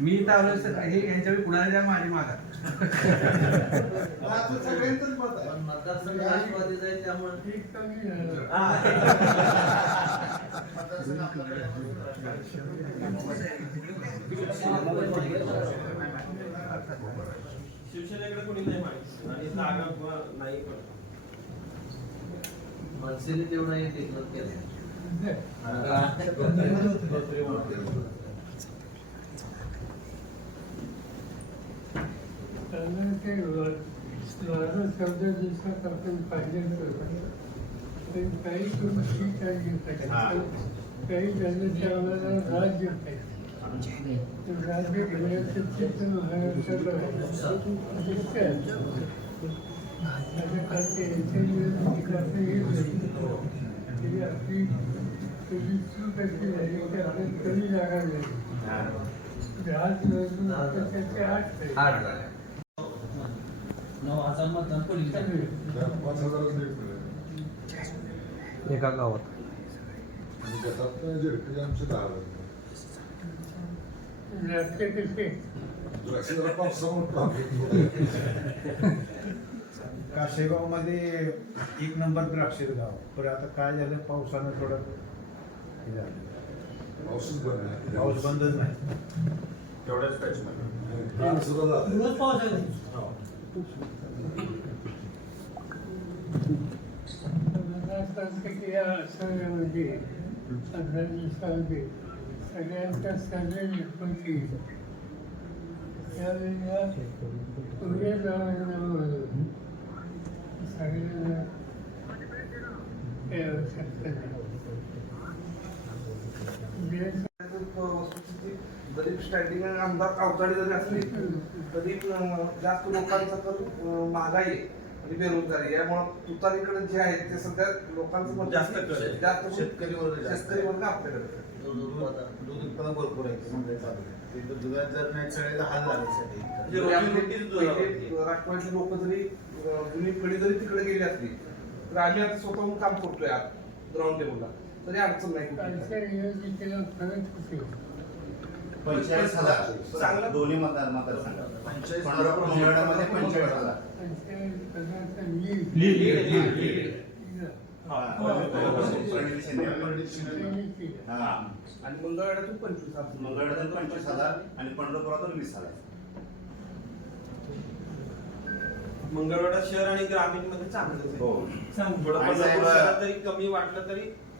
मी तर आलो सर हे यांच्या कुणाला द्या माझी मागा? शिवसेनेकडे कोणी नाही माहिती आणि जागा नाही पण. मनसेने तेवढा एक एकमत केलं काही काय काही त्यांना राज्य राज्य घेण्याचं हे चूक अशी झाली की आपण कमी जागा नाही आज त्याचे आठ. आठ नऊ हजार मतदान पडली का पाच मिळेल. एका गावात आमचे दहा हजार राष्ट्रीय कसे द्राक्षे जरा पावसामुळे problem. काशेगावमध्ये एक नंबर द्राक्षे गाव पण आता काय झालं पावसानं थोडं हे झालं पाऊसच बंद आहे. पाऊस बंदच नाही तेवढ्याच पॅचमध्ये. काल सुद्धा झालं. या सगळ्यामध्ये पंधरा दिवसामध्ये सगळ्यांच्या सगळे पुढे जाऊन सगळ्यांना हे आवश्यकता नाही. जे वस्तुस्थिती जरी स्टँडिंग आमदार अवताडे जरी असली तरी जास्त लोकांचा तर महागाई आणि बेरोजगारी यामुळे तुतारीकडे जे आहे ते सध्या लोकांचं जास्त. जास्त शेतकरी वर्ग जास्त शेतकरी वर्ग आपल्याकडे दूध उत्पादन भरपूर आहे. ते दुधात जर नाही हाल म्हणजे होती. राष्ट्रवादीचे लोक जरी जुनी पिढी जरी तिकडे गेली असली तर आम्ही आता स्वतःहून काम करतोय ग्राउंड लेवलला तरी अडचण नाही पंचेचाळीस हजार. चांगला- दोन्ही मतदार मतदारसंघात पंढरपूर मंगळवाड्यामध्ये पंचेचाळीस हजार. हा. हा. आणि मंगळवाड्यातून पंचवीस हजार. मंगळवाड्यातून पंचवीस हजार आणि पंढरपुरातून वीस हजार. मंगळवाडा शहर आणि ग्रामीणमध्ये. हो. थोडं वर्षाला तरी कमी वाटलं तरी